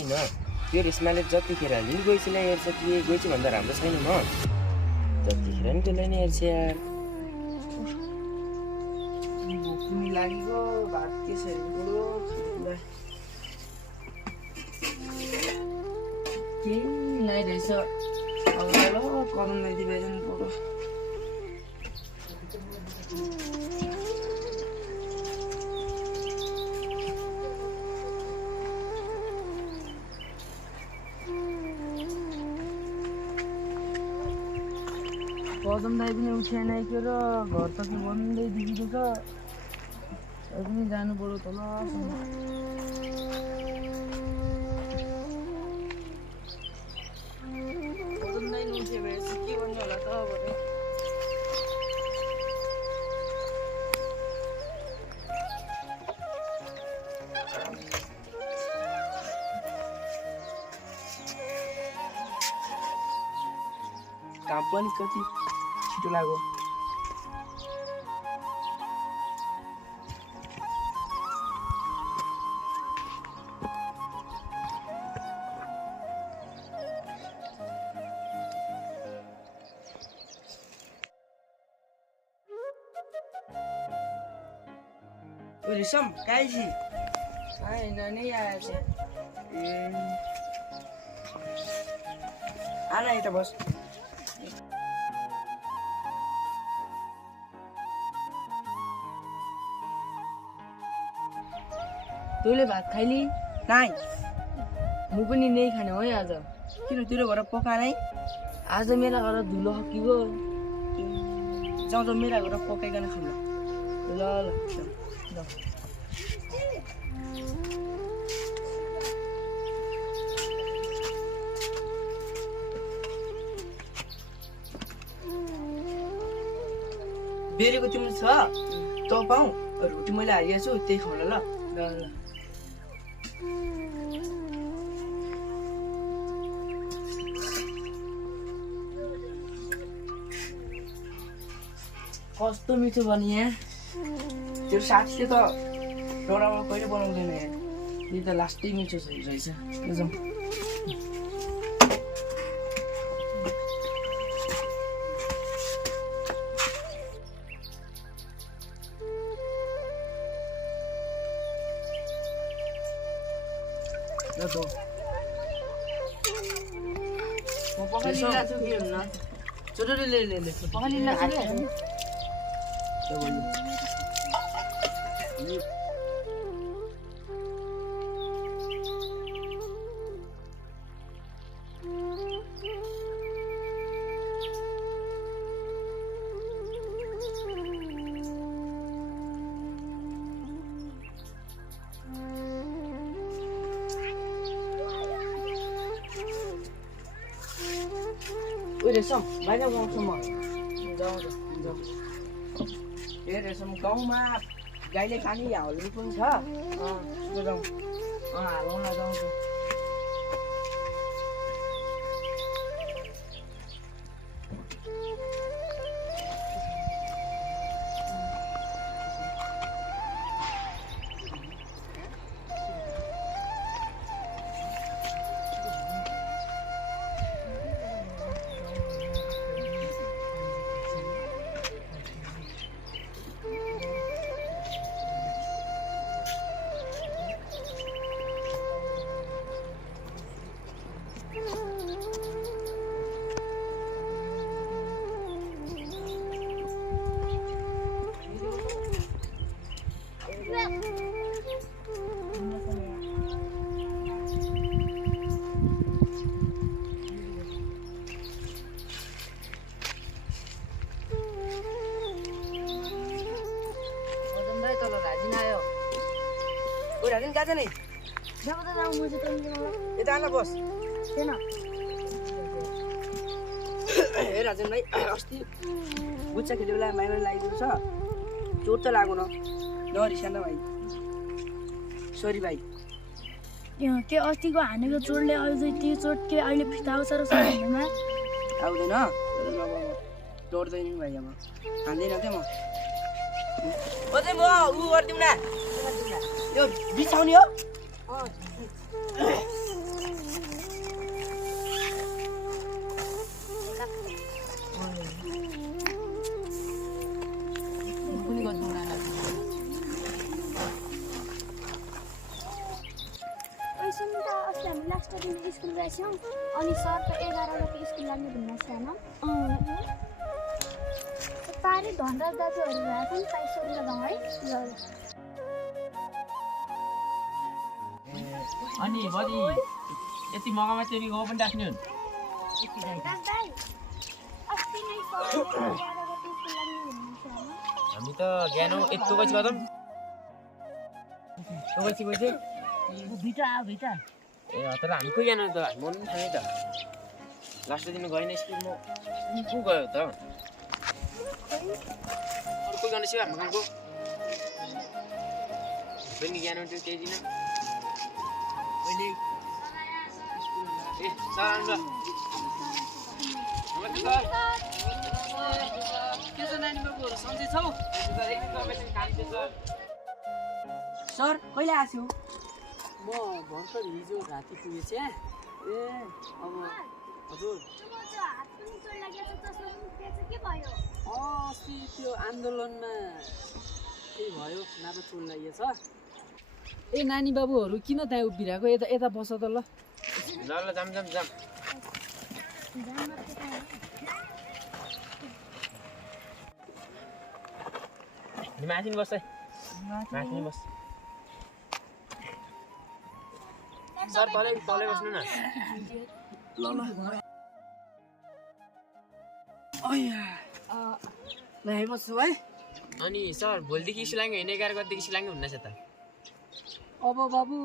होइन त्यो रेशमाले जतिखेर नि गोइसीलाई हेर्छ कि गोइसी भन्दा राम्रो छैन म जतिखेर नि त्यसलाई नै हेर्छ यार भुक्नी लागेको भात के छ बुढो केही नै रहेछ अब ल करुण नै दिइबेन बुढो पदम दाइ पनि उठेन के र घर त के बन्दै देखिएको छ पनि जानु पर्यो तलसम्म पदम दाइ उठे भएपछि के भन्नु होला त भने काम पनि कति छिटो लाग्यो रिसम काहीँ आएन नै आएछ आना यता बस तैँले भात खाइली नाइ म पनि नै खाने है आज किन तेरो घर पका नै आज मेरा घर धुलो हकियो जाउँ मेरा घर पकाइकन खाऊ ल ल ल बेरेको तिम्रो छ त पाऊ रोटी मैले हालिएको छु त्यही खाउला ल ल ल कस्तो मिठो बन्यो यहाँ त्यो साथीले त डरामा कहिले बनाउँदैन यहाँ यो त लास्टै मिठो रहेछ जाउँ म पकाइदिला छु के हुन्न छोटो ले पकाइदिला छु रेशम बाहिर गाउँछु म जाउँ ए रेशम गाउँमा गाईले खाने हाउली पनि छ जाउँ हालौँ न जाउँ राजन कहाँ छ नि यता आला बस ए राजन भाइ अस्ति गुच्चा खेल्ने बेला माइमा लागेको छ चोट त लाग्यो न नरिसान भाइ सरी भाइ त्यो अस्तिको हानेको चोटले अहिले त्यो चोट के अहिले फिर्ता आउँछ र भन्दैमा आउँदैन डर्दैन नि भाइ अब हान्दैन के म अझै म उ गरिदिउँ न यो बिछाउने हो त अस्ति हामी लास्ट दिन स्कुल गएछौँ अनि सर त 11 बजे स्कुल लाग्ने भन्नु छैन पारी धनराज दाजुहरू भए पनि पाइ सोध्न जाउँ है ल अनि बडी यति मगामा चाहिँ गाउँ पनि राख्ने हुन् दाइ अस्ति नै सर 11 बजे स्कुल लाग्ने भन्नु छैन हामी त ज्ञानौ यत्रो कछि गदम तो कछि गइसे भिटा ए तर हामी कोही ज्ञान त हामी मन थाहा त लास्ट दिन गएन स्कुल म को गयो त अर्को गर्न सिवा हाम्रो गाउँको पनि ज्ञान त्यो त्यही दिन अहिले ए सर के छ नानी बाबुहरु सन्चै छौ सर कहिले आछौ म भर्खर हिजो राति पुगेछ ए अब हजुर हात पनि चोट लागेछ चस्मा पनि के भयो अस्ति त्यो आन्दोलनमा केही भयो नापा चोट लागेछ ए नानी बाबुहरू किन त्यहाँ उभिरहेको यता यता बस त ल ल जाम माथि बस है माथि बस सर तलै बस्नु न ल है बस्छु है अनि सर भोलिदेखि सिलाङ होइन 11 गतेदेखि सिलाङ हुन्न छ त अब बाबु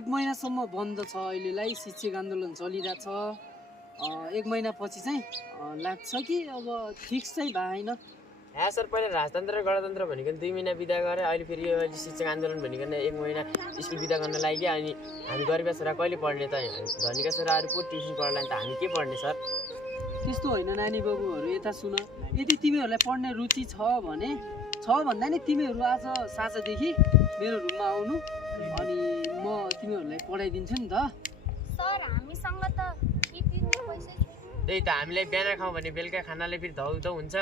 1 महिनासम्म बन्द छ अहिलेलाई शिक्षक आन्दोलन चलिरहेछ 1 महिनापछि चाहिँ लाग्छ कि अब फिक्स चाहिँ भएन हाँ सर पहिले राजतन्त्र र गणतन्त्र भनेको 2 महिना बिदा गरे अहिले फेरि यो शिक्षक आन्दोलन भनेको 1 महिना स्कुल बिदा गर्न लाग्यो अनि हामी गरिबा छोरा कहिले पढ्ने त धनीका छोराहरू पो ट्युसन पढ्ला नि त हामी के पढ्ने सर त्यस्तो होइन नानी बाबुहरू यता सुन यदि तिमीहरूलाई पढ्ने रुचि छ भने भन्दा नि तिमीहरू आज साँझदेखि मेरो रुममा आउनु अनि म तिमीहरूलाई पढाइदिन्छु नि त सर हामीसँग त के तिर्ने पैसा त्यही त हामीलाई बिहान खाउँ भने बेलुका खानाले फेरि धौ हुन्छ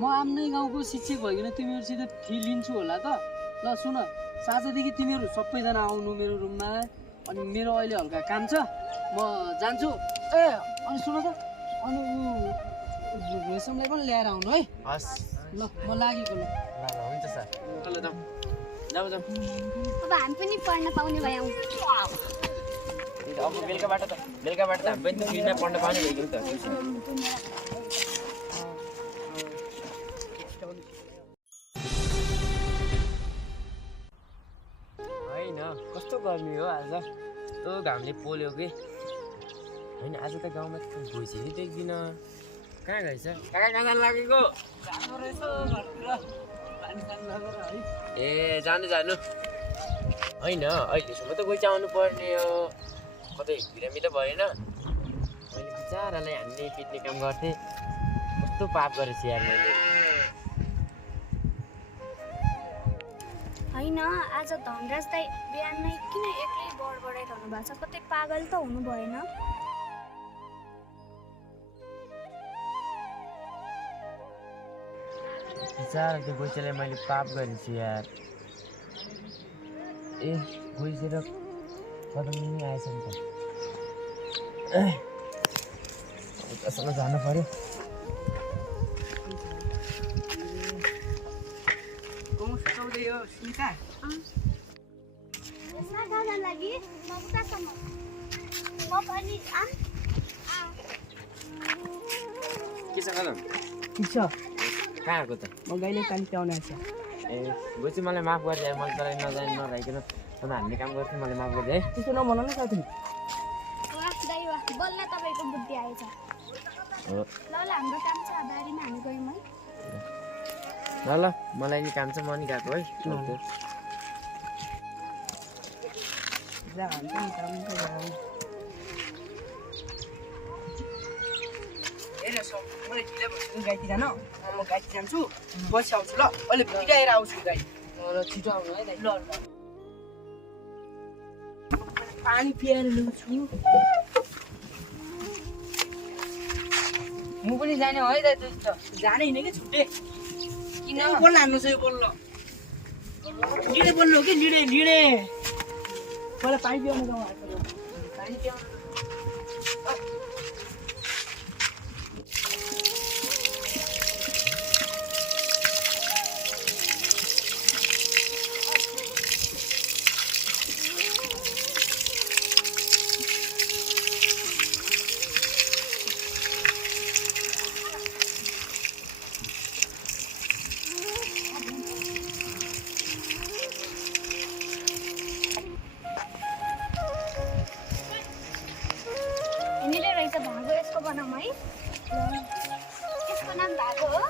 म आफ्नै गाउँको शिक्षक भइकन तिमीहरूसित फी लिन्छु होला त ल सुन साँझदेखि तिमीहरू सबैजना आउनु मेरो रुममा अनि मेरो अहिले हल्का काम छ म जान्छु ए अनि सुन त अनि ऊ रेशमलाई पनि ल्याएर आउनु है हस् ल म लागेको ल हुन्छ सर ल जाऊ अब हामी पनि पढ्न पाउने भयौँ अब बेलुकाबाट त हामी पनि फ्रीमा पढ्न पाउने भइगयो नि त होइन कस्तो गर्मी हो आज यस्तो घामले पोल्यो कि होइन आज त गाउँमा भुइँची नि देख्दिनँ कहाँ गएछ काका कहाँ लागेको ए जानु होइन अहिलेसम्म त गइच आउनु पर्ने हो कतै बिरामी त भएन मैले बिचारालाई हामीले पिट्ने काम गर्थेँ कस्तो पाप गरेछ यार मैले होइन आज धनराज दाइ बिहान नै किन एक्लै बढाइरहनु भएको छ कतै पागल त हुनु भएन बिचारा त्यो गोइसेलाई मैले पाप गरेछु यार ए गोइसेर कदम नि आएछ नि त उतासँग जानु पर्यो लागि के छ कदम ठिक छ कहाँ आएको त म गाईले पानी पियाउन आएको छ ए गोइसे मलाई माफ गरिदिए मैले तँलाई नराइकन तँलाई हामीले काम गर्थ्यौँ मलाई माफ गरिदिए है त्यस्तो नभन न साथी बल्ल तपाईँको बुद्धि आएछ हो ल हाम्रो काम छ बारीमा हामी गयौँ है ल मलाई नि काम छ म नि गएको है गाईतिर जान म गाईतिर जान्छु पछि आउँछु ल अहिले भिडाएर आउँछु गाई ल छिटो आउनु है दाइ ल पानी पिएर ल्याउँछु म पनि जाने है दाइ जाने होइन कि छुट्टे किन बोल्न हान्नु छ यो बोल्न लिडे बोल्नु हो कि लिडे पहिला पानी पिउनु जाउँ पानी पिउनु यिनीले रहेछ भागो यसको बनाऊँ है यसको नाम भागो हो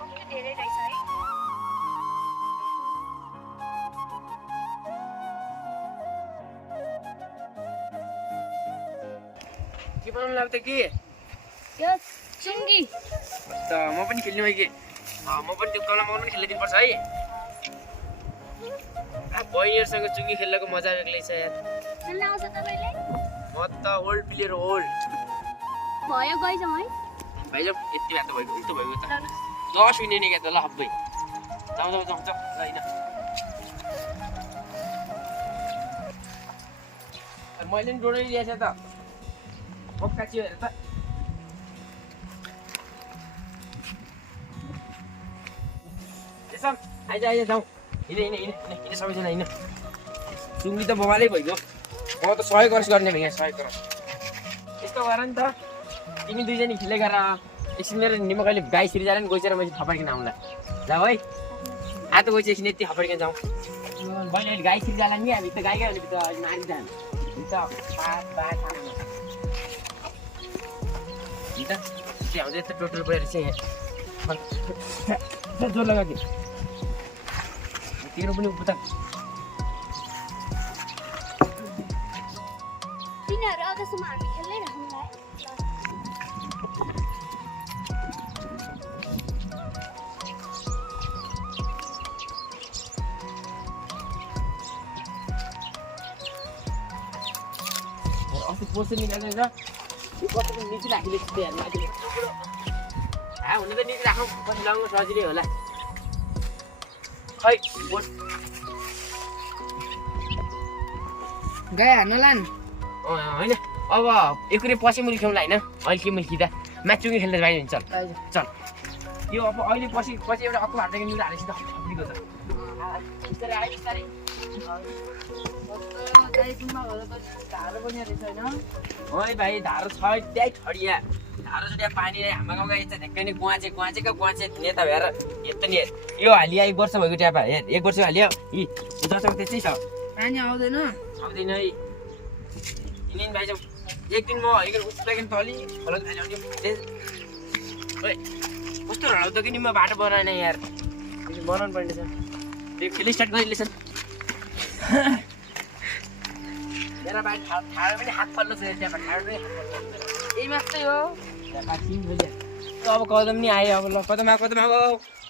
कति धेरै रहेछ है के बनाउनु लाग्छ कि यो चुङ्गी त म पनि खेल्नु है कि म पनि त्यो कलम पनि खेलिदिनुपर्छ है बहिनीहरूसँग चुङ्गी खेल्नको मजा बेग्लै छ यार खेल्न आउँछ तपाईँले म त ओल्ड प्लेयर ओल्ड भयो गइजाउँ है भाइ जाऊ यति भए त भएको उल्टो भएको त 10 मिनेट क्या त ल हब्बै जाउँ जाउँ जाउँ जाउँ ल होइन मैले पनि डोरै ल्याएछ त पक्का चियो हेर त आइज आइज जाउँ हिँड सबैजना हिँड चुङ्गी त बवालै भइगयो म त 100 क्रस गर्ने भएँ 100 क्रस यस्तो गर नि त तिमी दुईजना खेले गरेर एकछिन मेरो निमा कहिले गाई सिरी जाने गइसेर मैले थपड्किन आउँला जाऊ है आज गइस एकछिन यति थपड्किन जाउँ बहिनी अहिले गाई सिरी जाला नि हामी त गाई गाई त मारिजानु आउँदै यस्तो टोटल परेर चाहिँ जोर लगा तेरो पनि उता तिनीहरू आउँदासम्म हामी खेल्दै राख्नुलाई अस्ति पोस्ट निकाल्दै छ यो कस्तो नीति राखिले त्यस्तै हेर्नु अहिले हुन त नीति राख्नु पनि लाउनु सजिलै होला खै गाई हार्नु लान होइन अब एकुरे पछि मुली खेल्नु होइन अहिले के मुली खिदा म्याच चुङ्गी खेल्दा बाहिर हुन्छ चल यो अब अहिले पछि एउटा अक्लो हाल्दै निलो हालेपछि त खप्रीको त बिस्तारै आयो बिस्तारै धारो पनि रहेछ होइन है भाइ धारो छ त्यही ठडिया धारो चाहिँ पानी हाम्रो गाउँका यता ढ्याक्कै नै गुवाचे नेता भएर यता नि यो हालिया 1 वर्ष भएको ट्यापा हेर 1 वर्ष हालियो जसको त्यस्तै छ पानी आउँदैन आउँदैन है हिँडिन् भाइ जाउँ एक दिन म होइन उसलाई तलि खोला खाने आउने कस्तो हराउँदा कि नि म बाटो बनाएन यार बनाउनु पर्ने छ त्यो खेल स्टार्ट गरिले छन् मेरा भाइ ठाडो पनि हात फल्नु छ त्यहाँ ठाडो पनि यही मात्रै हो अब कदम नि आयो अब ल कदम आयो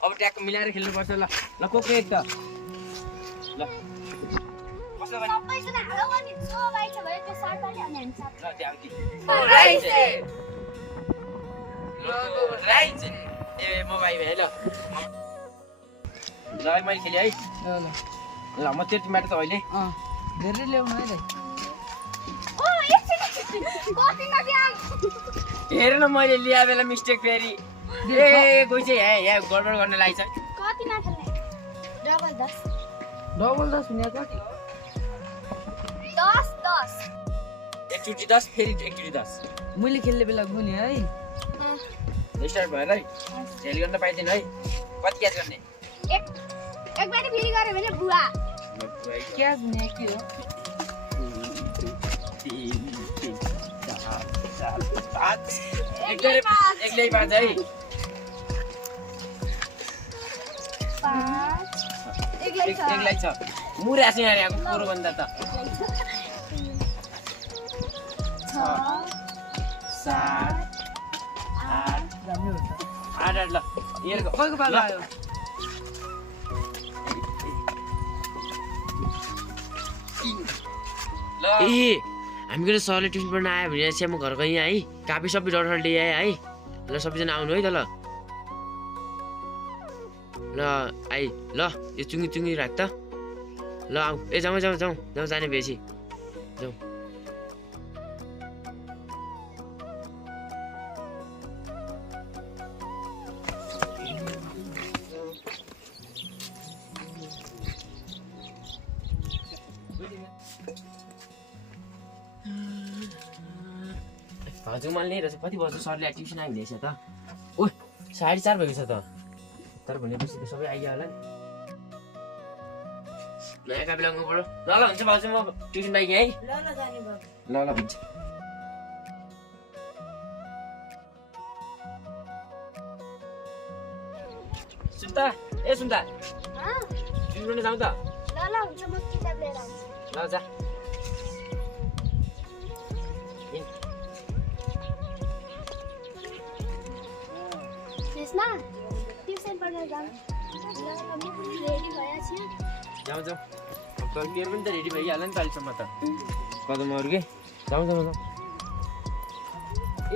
अब ट्याक्क मिलाएर खेल्नुपर्छ ल कोक्रे एक त ल कसो भने सबैजना हालो गर्ने जो गाई छ भयो त्यो साट पानी हाल्ने हामी साथ ल त्यहाँ राइट ए म भाइ भाइ ल मैले खेलेँ है ल म त्यो टिमबाट त अहिले धेरै ल्याउनु है ओ एकछिन कति नदी आम हेर न मैले लिया बेला मिस्टेक फेरि ए कोही चाहिँ यहाँ गडबड गर्न लाग्छ कति नखेल्ने डबल 10 हुने कति 10 एकचोटि 10 फेरि एकचोटि 10 मैले खेल्ने बेला गुने है स्टार्ट भयो है खेल गर्न पाइँदैन है कति क्याच गर्ने एकबाटै फेरि गऱ्यो भने बुवा क्याच हुने के हो एक्लै 5 है 5 एक्लै छ मुरा छ यहाँ कुरो भन्दा त 6 7 8 ल हेरको कतिको पालो आयो ल ए हामी पनि सरले ट्युसन पढ्न आयो भने चाहिँ म घर गएँ है कापी सबै डर लिएँ है ल सबैजना आउनु है त ल ल आई ल यो चुङ्गी राख त ल आऊ ए जाउँ जाने बेसी जाउँ हजुर मैले लिएर चाहिँ कति बज्छ सरले ट्युसन आइरहेछ त ओ 4:30 भएको छ त तर भनेपछि त सबै आइयो होला नि नयाँ कापी लगाउनु पर्यो ल हुन्छ भाउजू म ट्युसन बाइक है ल जाने बाबु ल हुन्छ सुन्ता ए सुन्ता ट्युसन जाउँ त ल हुन्छ म किताब लिएर आउँछु ल जा त्यसमा ट्युसन पढ्न जाऊँ ल म पनि रेडी भएछु जाउँ अब त मेरो पनि त रेडी भइहाल्यो नि त अहिलेसम्म त कदमहरू के जाउँ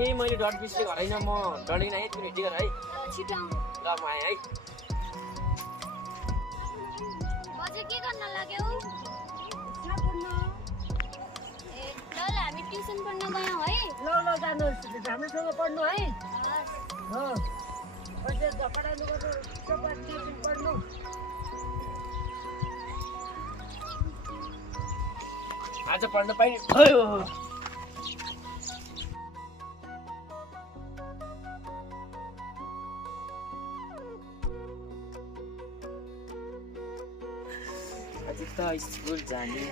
ए मैले डट पिसले घरैन म डलिन है तिमी रेडी गर है छिटो आउनु ल म आएँ है बजे के गर्न लाग्यौ ए ल हामी ट्युसन पढ्न गयौँ है ल जानुहोस् राम्रोसँग पढ्नु है हो अझै झपडा लुगा सबै ट्युसन पढ्नु आज पढ्न पाइयो आज त स्कुल जाने